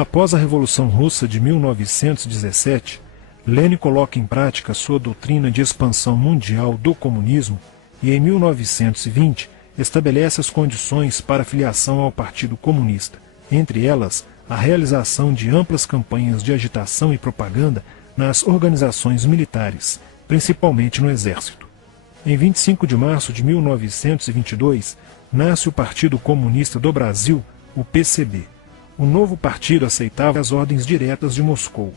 Após a Revolução Russa de 1917, Lenin coloca em prática sua doutrina de expansão mundial do comunismo e, em 1920, estabelece as condições para a filiação ao Partido Comunista, entre elas a realização de amplas campanhas de agitação e propaganda nas organizações militares, principalmente no Exército. Em 25 de março de 1922, nasce o Partido Comunista do Brasil, o PCB. O novo partido aceitava as ordens diretas de Moscou.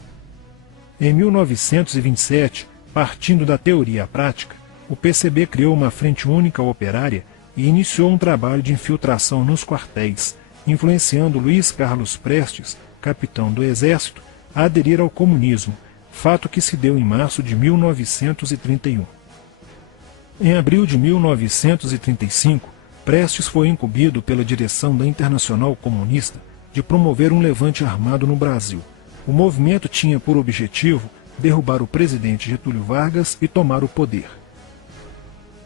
Em 1927, partindo da teoria à prática, o PCB criou uma frente única operária e iniciou um trabalho de infiltração nos quartéis, influenciando Luiz Carlos Prestes, capitão do Exército, a aderir ao comunismo, fato que se deu em março de 1931. Em abril de 1935, Prestes foi incumbido pela direção da Internacional Comunista de promover um levante armado no Brasil. O movimento tinha por objetivo derrubar o presidente Getúlio Vargas e tomar o poder.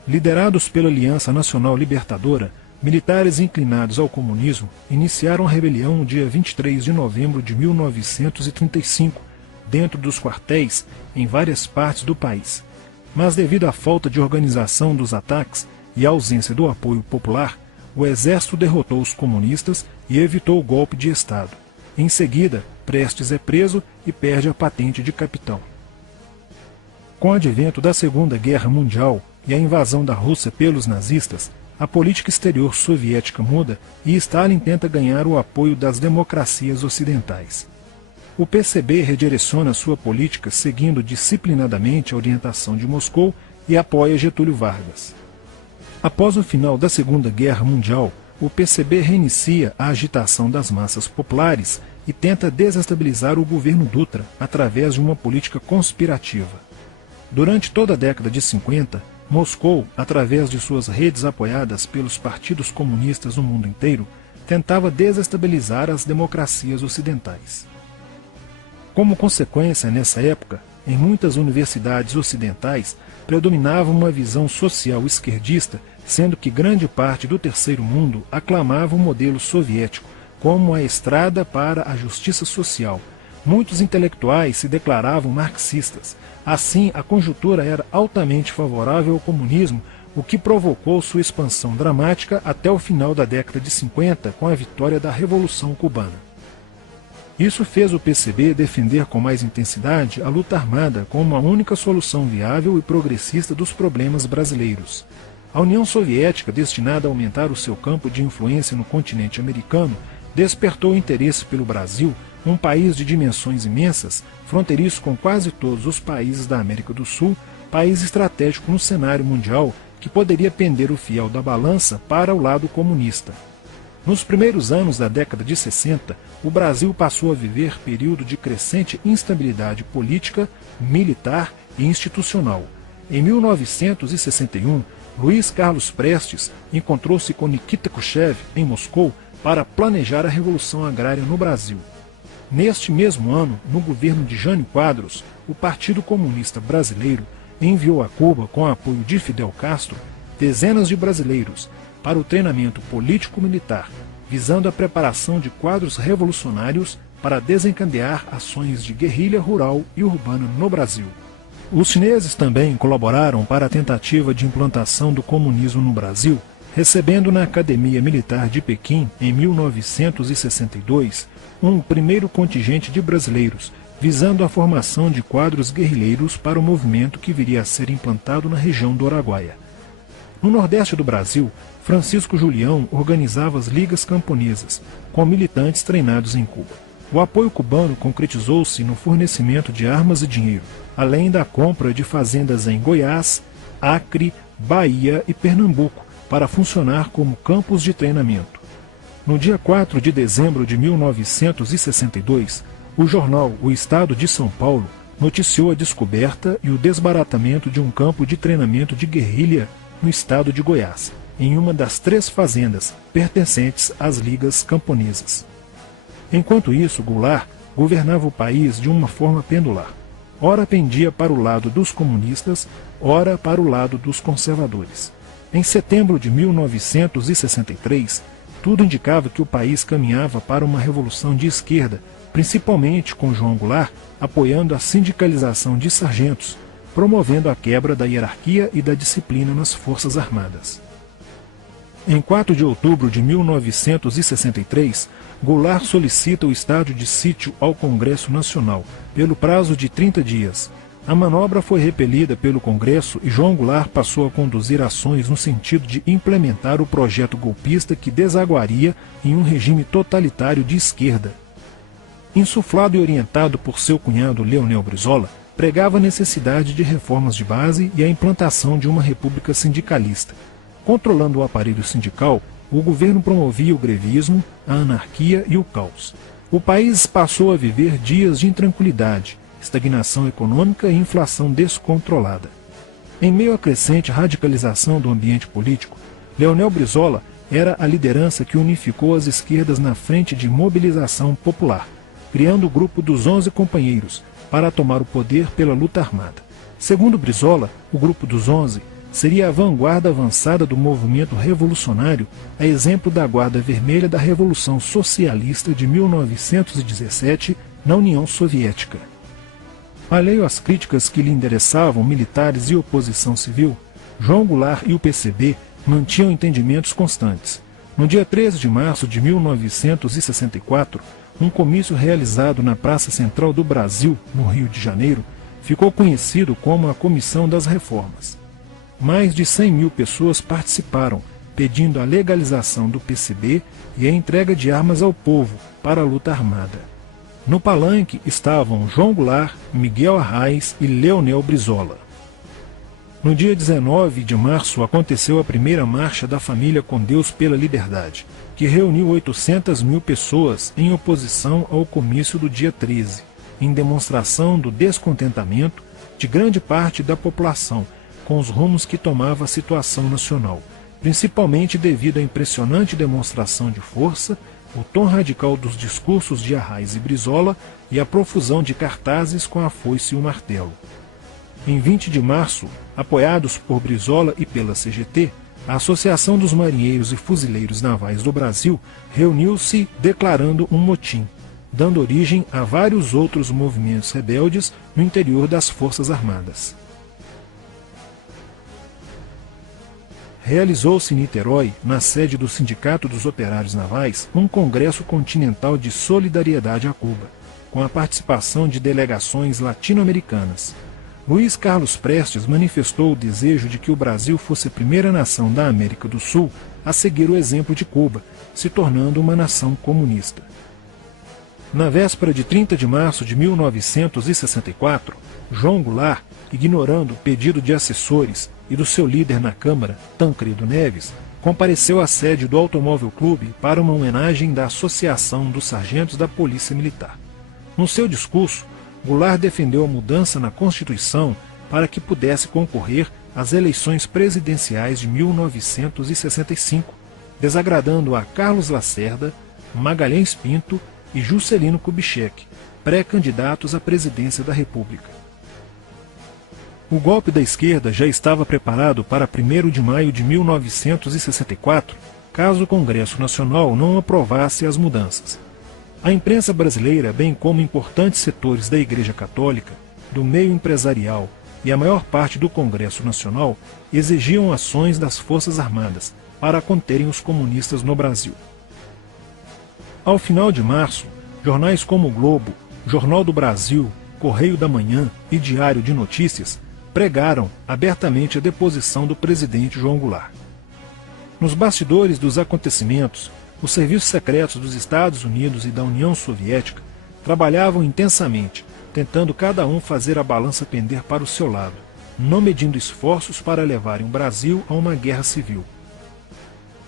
Liderados pela Aliança Nacional Libertadora, militares inclinados ao comunismo iniciaram a rebelião no dia 23 de novembro de 1935, dentro dos quartéis em várias partes do país. Mas devido à falta de organização dos ataques e à ausência do apoio popular, o exército derrotou os comunistas e evitou o golpe de Estado. Em seguida, Prestes é preso e perde a patente de capitão. Com o advento da Segunda Guerra Mundial e a invasão da Rússia pelos nazistas, a política exterior soviética muda e Stalin tenta ganhar o apoio das democracias ocidentais. O PCB redireciona sua política seguindo disciplinadamente a orientação de Moscou e apoia Getúlio Vargas. Após o final da Segunda Guerra Mundial, o PCB reinicia a agitação das massas populares e tenta desestabilizar o governo Dutra através de uma política conspirativa. Durante toda a década de 50, Moscou, através de suas redes apoiadas pelos partidos comunistas no mundo inteiro, tentava desestabilizar as democracias ocidentais. Como consequência, nessa época, em muitas universidades ocidentais, predominava uma visão social esquerdista, sendo que grande parte do terceiro mundo aclamava o modelo soviético como a estrada para a justiça social. Muitos intelectuais se declaravam marxistas. Assim, a conjuntura era altamente favorável ao comunismo, o que provocou sua expansão dramática até o final da década de 50, com a vitória da Revolução Cubana. Isso fez o PCB defender com mais intensidade a luta armada como a única solução viável e progressista dos problemas brasileiros. A União Soviética, destinada a aumentar o seu campo de influência no continente americano, despertou interesse pelo Brasil, um país de dimensões imensas, fronteiriço com quase todos os países da América do Sul, país estratégico no cenário mundial que poderia pender o fiel da balança para o lado comunista. Nos primeiros anos da década de 60, o Brasil passou a viver período de crescente instabilidade política, militar e institucional. Em 1961, Luiz Carlos Prestes encontrou-se com Nikita Khrushchev em Moscou para planejar a Revolução Agrária no Brasil. Neste mesmo ano, no governo de Jânio Quadros, o Partido Comunista Brasileiro enviou a Cuba, com apoio de Fidel Castro, dezenas de brasileiros para o treinamento político-militar, visando a preparação de quadros revolucionários para desencadear ações de guerrilha rural e urbana no Brasil. Os chineses também colaboraram para a tentativa de implantação do comunismo no Brasil, recebendo na Academia Militar de Pequim, em 1962, um primeiro contingente de brasileiros, visando a formação de quadros guerrilheiros para o movimento que viria a ser implantado na região do Araguaia. No nordeste do Brasil, Francisco Julião organizava as ligas camponesas, com militantes treinados em Cuba. O apoio cubano concretizou-se no fornecimento de armas e dinheiro, além da compra de fazendas em Goiás, Acre, Bahia e Pernambuco, para funcionar como campos de treinamento. No dia 4 de dezembro de 1962, o jornal O Estado de São Paulo noticiou a descoberta e o desbaratamento de um campo de treinamento de guerrilha no estado de Goiás, em uma das 3 fazendas pertencentes às ligas camponesas. Enquanto isso, Goulart governava o país de uma forma pendular. Ora pendia para o lado dos comunistas, ora para o lado dos conservadores. Em setembro de 1963, tudo indicava que o país caminhava para uma revolução de esquerda, principalmente com João Goulart apoiando a sindicalização de sargentos, promovendo a quebra da hierarquia e da disciplina nas Forças Armadas. Em 4 de outubro de 1963, Goulart solicita o estado de sítio ao Congresso Nacional, pelo prazo de 30 dias. A manobra foi repelida pelo Congresso e João Goulart passou a conduzir ações no sentido de implementar o projeto golpista que desaguaria em um regime totalitário de esquerda. Insuflado e orientado por seu cunhado Leonel Brizola, pregava a necessidade de reformas de base e a implantação de uma república sindicalista. Controlando o aparelho sindical, o governo promovia o grevismo, a anarquia e o caos. O país passou a viver dias de intranquilidade, estagnação econômica e inflação descontrolada. Em meio à crescente radicalização do ambiente político, Leonel Brizola era a liderança que unificou as esquerdas na frente de mobilização popular, criando o grupo dos 11 companheiros para tomar o poder pela luta armada. Segundo Brizola, o grupo dos 11 seria a vanguarda avançada do movimento revolucionário, a exemplo da Guarda Vermelha da Revolução Socialista de 1917 na União Soviética. Alheio às críticas que lhe endereçavam militares e oposição civil, João Goulart e o PCB mantinham entendimentos constantes. No dia 13 de março de 1964, um comício realizado na Praça Central do Brasil, no Rio de Janeiro, ficou conhecido como a Comissão das Reformas. Mais de 100 mil pessoas participaram, pedindo a legalização do PCB e a entrega de armas ao povo para a luta armada. No palanque estavam João Goulart, Miguel Arraes e Leonel Brizola. No dia 19 de março aconteceu a primeira Marcha da Família com Deus pela Liberdade, que reuniu 800 mil pessoas em oposição ao comício do dia 13, em demonstração do descontentamento de grande parte da população com os rumos que tomava a situação nacional, principalmente devido à impressionante demonstração de força, o tom radical dos discursos de Arraes e Brizola e a profusão de cartazes com a foice e o martelo. Em 20 de março, apoiados por Brizola e pela CGT, a Associação dos Marinheiros e Fuzileiros Navais do Brasil reuniu-se declarando um motim, dando origem a vários outros movimentos rebeldes no interior das Forças Armadas. Realizou-se em Niterói, na sede do Sindicato dos Operários Navais, um congresso continental de solidariedade a Cuba, com a participação de delegações latino-americanas. Luiz Carlos Prestes manifestou o desejo de que o Brasil fosse a primeira nação da América do Sul a seguir o exemplo de Cuba, se tornando uma nação comunista. Na véspera de 30 de março de 1964, João Goulart, ignorando o pedido de assessores e do seu líder na Câmara, Tancredo Neves, compareceu à sede do Automóvel Clube para uma homenagem da Associação dos Sargentos da Polícia Militar. No seu discurso, Goulart defendeu a mudança na Constituição para que pudesse concorrer às eleições presidenciais de 1965, desagradando a Carlos Lacerda, Magalhães Pinto e Juscelino Kubitschek, pré-candidatos à presidência da República. O golpe da esquerda já estava preparado para 1º de maio de 1964, caso o Congresso Nacional não aprovasse as mudanças. A imprensa brasileira, bem como importantes setores da Igreja Católica, do meio empresarial e a maior parte do Congresso Nacional, exigiam ações das Forças Armadas para conterem os comunistas no Brasil. Ao final de março, jornais como o Globo, Jornal do Brasil, Correio da Manhã e Diário de Notícias pregaram abertamente a deposição do presidente João Goulart. Nos bastidores dos acontecimentos, os serviços secretos dos Estados Unidos e da União Soviética trabalhavam intensamente, tentando cada um fazer a balança pender para o seu lado, não medindo esforços para levarem o Brasil a uma guerra civil.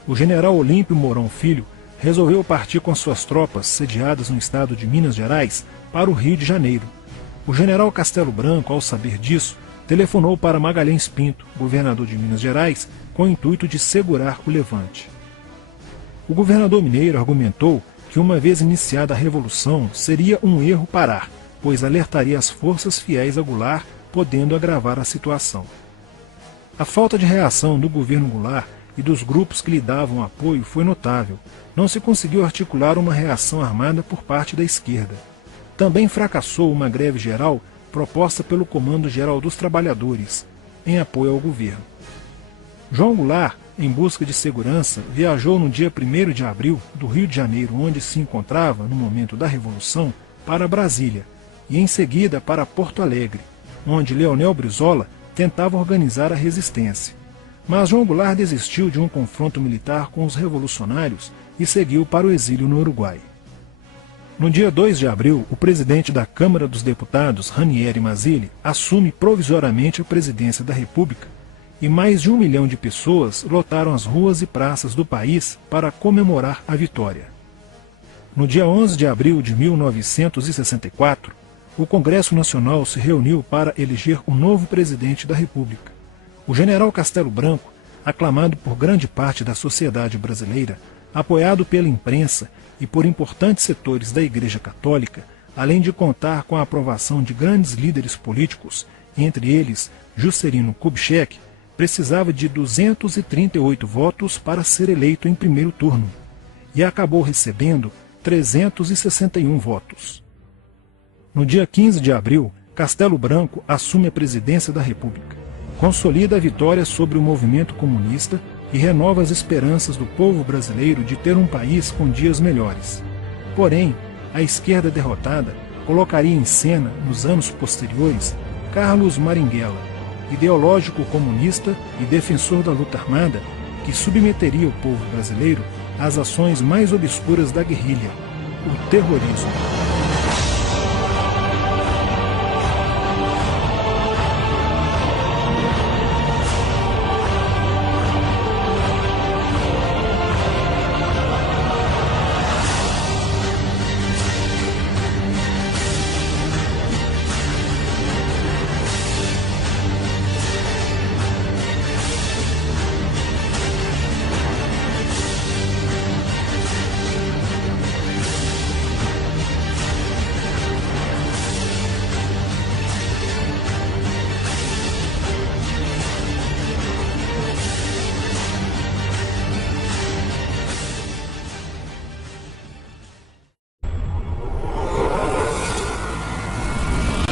O general Olímpio Mourão Filho resolveu partir com suas tropas, sediadas no estado de Minas Gerais, para o Rio de Janeiro. O general Castelo Branco, ao saber disso, telefonou para Magalhães Pinto, governador de Minas Gerais, com o intuito de segurar o levante. O governador mineiro argumentou que, uma vez iniciada a revolução, seria um erro parar, pois alertaria as forças fiéis a Goulart, podendo agravar a situação. A falta de reação do governo Goulart e dos grupos que lhe davam apoio foi notável. Não se conseguiu articular uma reação armada por parte da esquerda. Também fracassou uma greve geral proposta pelo Comando Geral dos Trabalhadores, em apoio ao governo. João Goulart, em busca de segurança, viajou no dia 1º de abril do Rio de Janeiro, onde se encontrava no momento da Revolução, para Brasília, e em seguida para Porto Alegre, onde Leonel Brizola tentava organizar a resistência. Mas João Goulart desistiu de um confronto militar com os revolucionários e seguiu para o exílio no Uruguai. No dia 2 de abril, o presidente da Câmara dos Deputados, Ranieri Mazzilli, assume provisoriamente a presidência da República e mais de 1 milhão de pessoas lotaram as ruas e praças do país para comemorar a vitória. No dia 11 de abril de 1964, o Congresso Nacional se reuniu para eleger o novo presidente da República. O general Castelo Branco, aclamado por grande parte da sociedade brasileira, apoiado pela imprensa e por importantes setores da Igreja Católica, além de contar com a aprovação de grandes líderes políticos, entre eles Juscelino Kubitschek, precisava de 238 votos para ser eleito em primeiro turno, e acabou recebendo 361 votos. No dia 15 de abril, Castelo Branco assume a presidência da República, consolida a vitória sobre o movimento comunista e renova as esperanças do povo brasileiro de ter um país com dias melhores. Porém, a esquerda derrotada colocaria em cena, nos anos posteriores, Carlos Marighella, ideológico comunista e defensor da luta armada, que submeteria o povo brasileiro às ações mais obscuras da guerrilha, o terrorismo.